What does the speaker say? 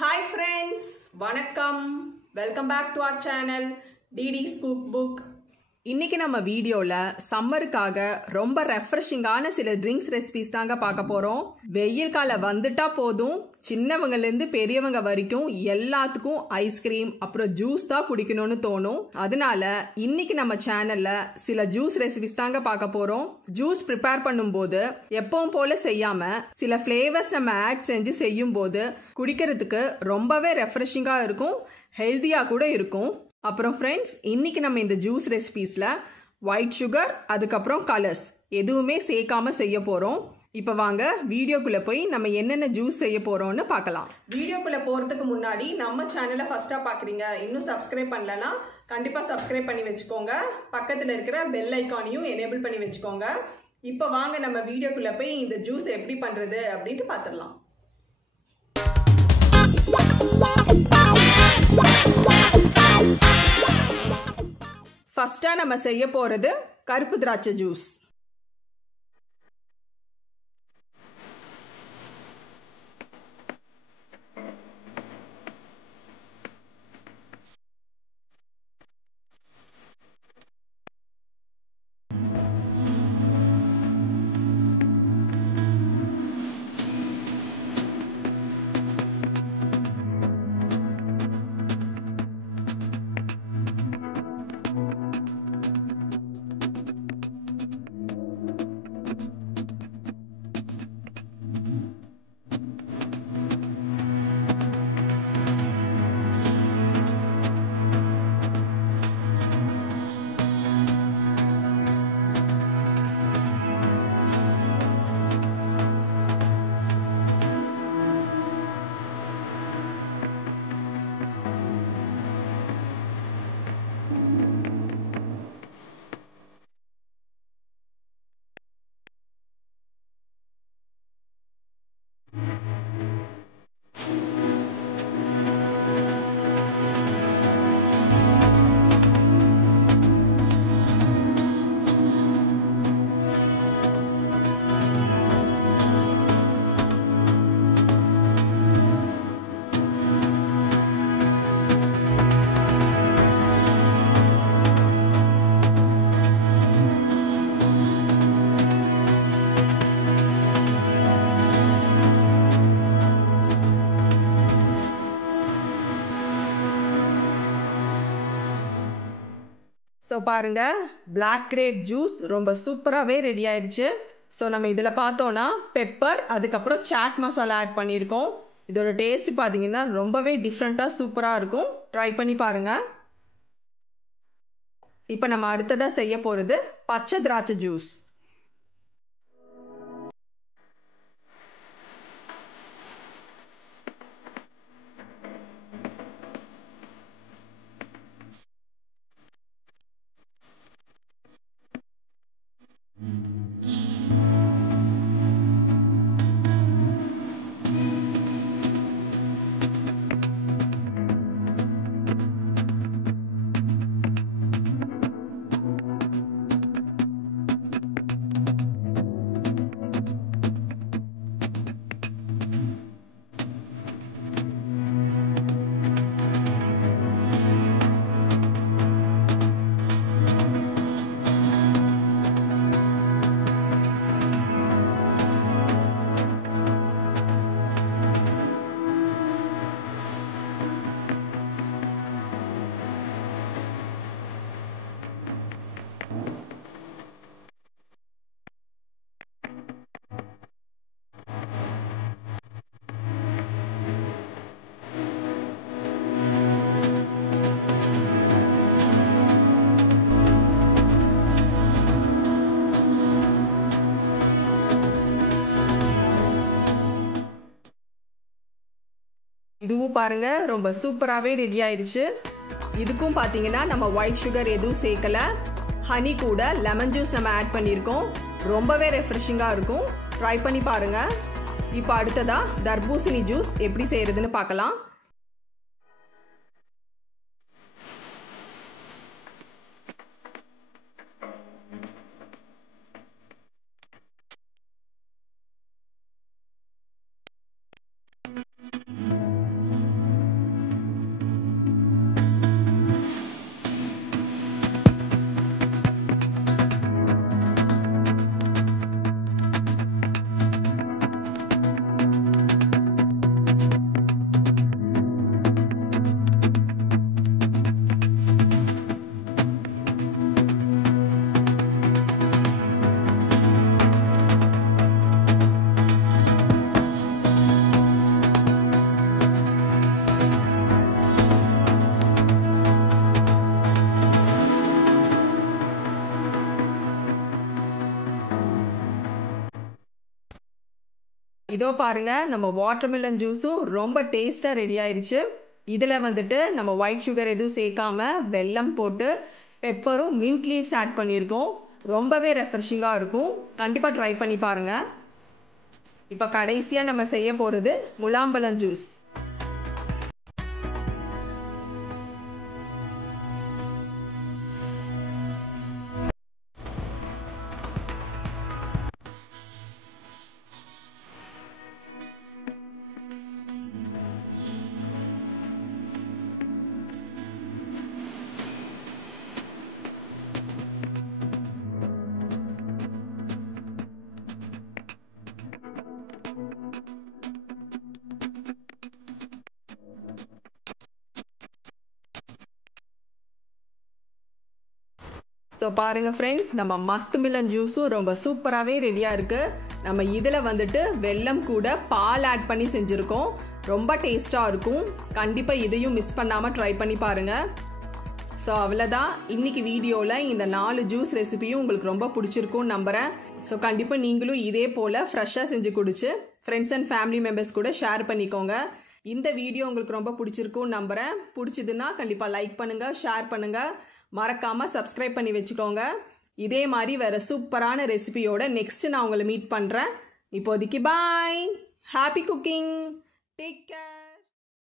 Hi friends, வணக்கம். Welcome back to our channel DD's Cookbook. இன்னைக்கு நம்ம வீடியோல சம்மருக்காக ரொம்ப ரெஃப்ரெஷிங்கான சில ட்ரிங்க்ஸ் ரெசிபிஸ் தாங்க பார்க்க போறோம். வெயில் காலம் வந்துட்டா போதும், சின்னவங்கல இருந்து பெரியவங்க வரைக்கும் எல்லாத்துக்கும் ஐஸ்கிரீம் அப்புறம் ஜூஸ் தான் குடிக்கணும்னு தோணும். அதனால இன்னைக்கு நம்ம சேனல்ல சில ஜூஸ் ரெசிபிஸ் தாங்க பார்க்க போறோம். ஜூஸ் ப்ரிப்பேர் பண்ணும்போது எப்பவும் போல செய்யாம சில ஃபிளேவர்ஸ் நம்ம ஆட் செஞ்சு செய்யும் போது குடிக்கிறதுக்கு ரொம்பவே ரெஃப்ரெஷிங்கா இருக்கும், ஹெல்தியா கூட இருக்கும். அப்புறம் ஃப்ரெண்ட்ஸ், இன்னைக்கு நம்ம இந்த ஜூஸ் ரெசிபீஸ்ல ஒயிட் சுகர் அதுக்கப்புறம் கலர்ஸ் எதுவுமே சேர்க்காம செய்ய போறோம். இப்போ வாங்க வீடியோக்குள்ள போய் நம்ம என்னென்ன ஜூஸ் செய்ய போறோம்னு பார்க்கலாம். வீடியோக்குள்ள போறதுக்கு முன்னாடி நம்ம சேனலை ஃபர்ஸ்டா பாக்குறீங்க, இன்னும் சப்ஸ்கிரைப் பண்ணலனா கண்டிப்பா சப்ஸ்கிரைப் பண்ணி வச்சுக்கோங்க. பக்கத்துல இருக்கிற பெல் ஐகானையும் எனேபிள் பண்ணி வச்சுக்கோங்க. இப்போ வாங்க நம்ம வீடியோக்குள்ள போய் இந்த ஜூஸ் எப்படி பண்றது அப்படின்ட்டு பார்த்துடலாம். ஃபர்ஸ்டா நம்ம செய்ய போறது கருப்பு திராட்சை ஜூஸ். ஸோ பாருங்க, பிளாக் கிரேப் ஜூஸ் ரொம்ப சூப்பராகவே ரெடி ஆயிடுச்சு. ஸோ நம்ம இதில் பார்த்தோன்னா பெப்பர் அதுக்கப்புறம் சாட் மசாலா ஆட் பண்ணியிருக்கோம். இதோட டேஸ்ட் பார்த்தீங்கன்னா ரொம்பவே டிஃப்ரெண்ட்டாக சூப்பராக இருக்கும். ட்ரை பண்ணி பாருங்கள். இப்போ நம்ம அடுத்ததாக செய்ய போகிறது பச்சை திராட்சை ஜூஸ். இதுவும் பாருங்க ரொம்ப சூப்பராகவே ரெடி ஆயிடுச்சு. இதுக்கும் பார்த்தீங்கன்னா நம்ம ஒயிட் சுகர் எதுவும் சேர்க்கல, ஹனி கூட லெமன் ஜூஸ் நம்ம ஆட் பண்ணியிருக்கோம். ரொம்பவே ரெஃப்ரெஷிங்காக இருக்கும். ட்ரை பண்ணி பாருங்க. இப்போ அடுத்ததா தர்பூசணி ஜூஸ் எப்படி செய்யறதுன்னு பார்க்கலாம். இதோ பாருங்கள், நம்ம வாட்டர்மெலன் ஜூஸும் ரொம்ப டேஸ்ட்டாக ரெடி ஆயிடுச்சு. இதில் வந்துட்டு நம்ம ஒயிட் சுகர் எதுவும் சேர்க்காம வெல்லம் போட்டு பெப்பரும் மின்ட் லீவ்ஸ் ஆட் பண்ணியிருக்கோம். ரொம்பவே ரெஃப்ரெஷிங்காக இருக்கும். கண்டிப்பாக ட்ரை பண்ணி பாருங்கள். இப்போ கடைசியாக நம்ம செய்ய போகிறது முலாம்பழம் ஜூஸ். ஸோ பாருங்கள் ஃப்ரெண்ட்ஸ், நம்ம மஸ்க் மிலன் ஜூஸும் ரொம்ப சூப்பராகவே ரெடியாக இருக்குது. நம்ம இதில் வந்துட்டு வெல்லம் கூட பால் ஆட் பண்ணி செஞ்சுருக்கோம். ரொம்ப டேஸ்ட்டாக இருக்கும். கண்டிப்பாக இதையும் மிஸ் பண்ணாமல் ட்ரை பண்ணி பாருங்கள். ஸோ அவ்வளோதான், இன்றைக்கி வீடியோவில் இந்த 4 ஜூஸ் ரெசிபியும் உங்களுக்கு ரொம்ப பிடிச்சிருக்கும்னு நம்புகிறேன். ஸோ கண்டிப்பாக நீங்களும் இதே போல் ஃப்ரெஷ்ஷாக செஞ்சு குடிச்சு ஃப்ரெண்ட்ஸ் அண்ட் ஃபேமிலி மெம்பர்ஸ் கூட ஷேர் பண்ணிக்கோங்க. இந்த வீடியோ உங்களுக்கு ரொம்ப பிடிச்சிருக்கும்னு நம்புகிறேன். பிடிச்சதுன்னா கண்டிப்பாக லைக் பண்ணுங்கள், ஷேர் பண்ணுங்கள், மறக்காமல் சப்ஸ்கிரைப் பண்ணி வச்சுக்கோங்க. இதே மாதிரி வேறு சூப்பரான ரெசிபியோட நெக்ஸ்ட்டு நான் உங்களை மீட் பண்ணுறேன். இப்போதைக்கு bye. Happy cooking. Take care.